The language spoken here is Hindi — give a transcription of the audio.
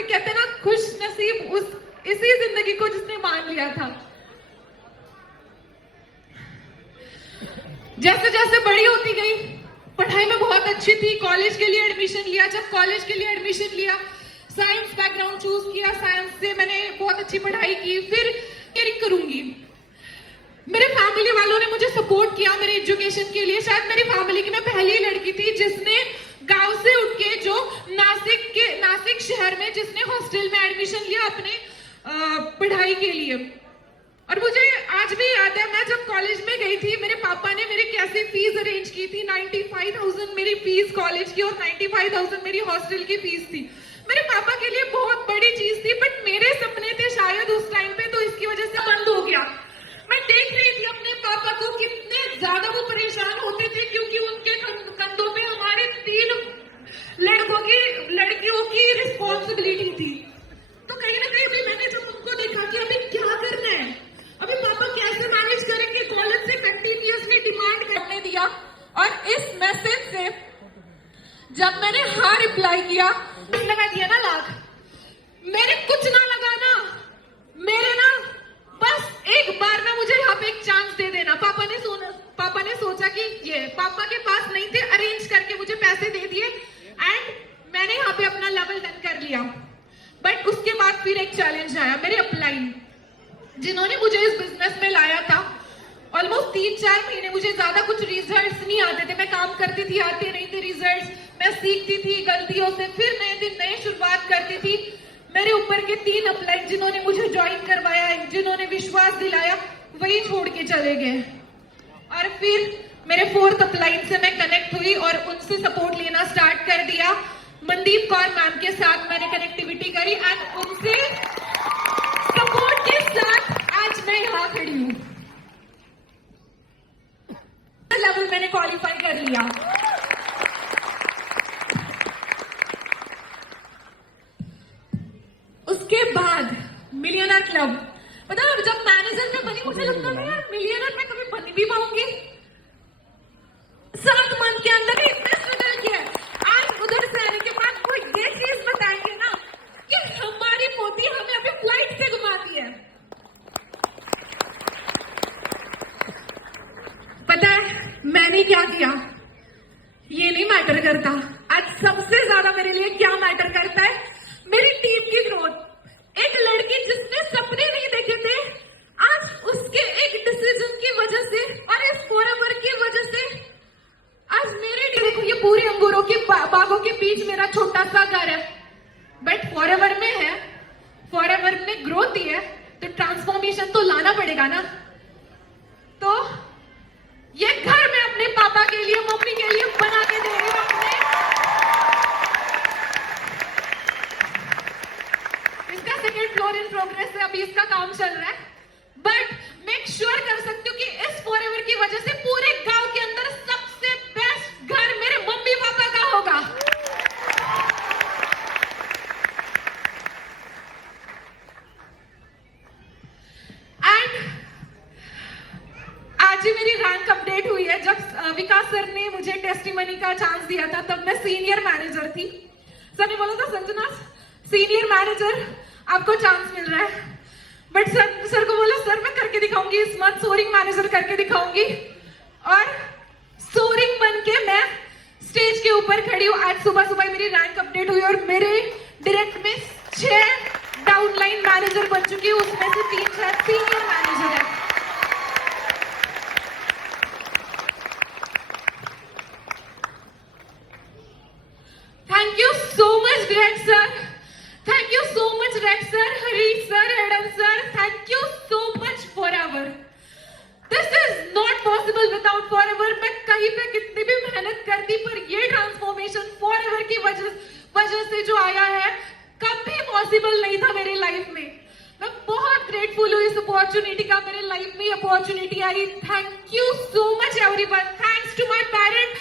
में कहते ना खुश नसीब उस इसी जिंदगी को जिसने मान लिया था। जैसे जैसे बड़ी होती गई, पढ़ाई में बहुत अच्छी थी, कॉलेज के लिए एडमिशन लिया। जब कॉलेज के लिए एडमिशन लिया, साइंस बैकग्राउंड चूज किया, साइंस से मैंने बहुत अच्छी पढ़ाई की। फिर इंजीनियरिंग करूंगी। मेरे फैमिली वालों ने मुझे सपोर्ट किया मेरे एजुकेशन के लिए। शायद मेरी फैमिली की मैं पहली लड़की थी जिसने गांव से उठ के जो नासिक शहर में जिसने हॉस्टल में एडमिशन लिया अपने पढ़ाई के लिए। और मुझे आज भी याद है, मैं जब कॉलेज में गई थी, मेरे पापा ने मेरी कैसे फीस अरेंज की थी। 95,000 मेरी फीस कॉलेज की और 95,000 मेरी हॉस्टल की फीस थी। मेरे पापा के लिए बहुत बड़ी चीज थी, बट मेरे सपने थे शायद उस टाइम पे, तो इसकी वजह से बंद हो गया। मैं देख रही थी अपने पापा को, कितने ज्यादा वो परेशान होते थे, क्योंकि उनके कंधों पे हमारे 3 लड़कियों की रिस्पॉन्सिबिलिटी थी। तो कहीं ना कहीं भी मैंने जब उनको देखा कि अभी क्या करना है, अभी पापा कैसे मैनेज करेंगे, कॉलेज से कंटिन्यूअसली डिमांड करने दिया। और इस मैसेज से जब मैंने हाँ रिप्लाई किया, लगा दिया ना लाख, मेरे कुछ ना लगाना, मेरे ना बस एक बार ना मुझे यहाँ पे एक चांस दे देना। पापा ने सोचा कि ये पापा के पास नहीं थे, अरेंज करके मुझे पैसे दे दिए एंड मैंने यहाँ पे अपना लेवल डन कर लिया। बट उसके बाद फिर एक चैलेंज आया, मेरे अपलाइन जिन्होंने मुझे इस बिजनेस में लाया था। ऑलमोस्ट 3-4 महीने मुझे ज्यादा कुछ रिजल्ट्स नहीं आते थे, मैं काम करती थी, आते नहीं थे रिजल्ट्स, मैं सीखती थी गलतियों से, फिर नए दिन नए शुरुआत करती थी। मेरे ऊपर के 3 अपलाइन जिन्होंने मुझे ज्वाइन करवाया, जिन्होंने विश्वास दिलाया, वही छोड़ के चले गए। और फिर मेरे 4th अपलाइन से मैं कनेक्ट हुई और उनसे सपोर्ट लेना स्टार्ट कर दिया। मनदीप कौर मैम के साथ मैंने कनेक्टिविटी करी एंड उनसे सपोर्ट के साथ आज मैं यहाँ खड़ी हूँ। लेवल मैंने क्वालिफाई कर लिया। उसके बाद मिलियनर क्लब, पता है जब मैनेजर में बनी मुझे लगता था यार मिलियनर में कभी बन भी पाऊंगी। 7 मंथ के अंदर इतना स्ट्रगल किया। आज उधर से आने के बाद कोई ये चीज बताएंगे ना कि हमारी मोदी हमें अभी फ्लाइट से घुमाती है। पता है मैंने क्या किया, ये नहीं मैटर करता। आज सबसे ज्यादा मेरे लिए क्या मैटर करता है, मेरी टीम की ग्रोथ। एक लड़की जिसने सपने नहीं देखे थे, आज उसके एक डिसीजन की वजह से और इस फॉरएवर की वजह से आज मेरे देखो ये पूरे अंगूरों के बागों के बीच मेरा छोटा सा घर है, बट फॉरएवर में है, फॉरएवर में ग्रोथ ही है, तो ट्रांसफॉर्मेशन तो लाना पड़ेगा ना। तो ये घर मैं अपने पापा के लिए, मम्मी के लिए बना के दे रही हूँ अपने। इसका 2nd फ्लोर इन प्रोग्रेस है, अभी इसका काम चल रहा है, बट मेक श्योर कर सकती हूँ कि इस फॉरएवर की वजह से पूरे गांव के अंदर सबसे बेस्ट घर मेरे मम्मी पापा का होगा। एंड आज ही मेरी रैंक अपडेट हुई है। जब विकास सर ने मुझे टेस्टिमनी का चांस दिया था तब मैं सीनियर मैनेजर थी। सर ने बोला था संजना सीनियर मैनेजर आपको चांस मिल रहा है, बट सर को बोला सर मैं करके दिखाऊंगी, इस मंथ सोरिंग मैनेजर करके दिखाऊंगी। और सोरिंग बन के मैं स्टेज के ऊपर खड़ी हूँ। आज सुबह मेरी रैंक अपडेट हुई और मेरे डायरेक्ट में 6 डाउनलाइन मैनेजर बन चुकी है, उसमें से 3 सीनियर मैनेजर है। Thank you so much great sir, thank you so much red sir, Harish sir, Adam sir, thank you so much forever. This is not possible without forever. मैं कहीं पे कितनी भी मेहनत करती, पर ये ट्रांसफॉर्मेशन फॉरएवर की वजह से जो आया है कभी पॉसिबल नहीं था मेरी लाइफ में। मैं बहुत ग्रेटफुल हूँ इस अपॉर्चुनिटी का, मेरे लाइफ में अपॉर्चुनिटी आई। Thank you so much everyone, thanks to my parents,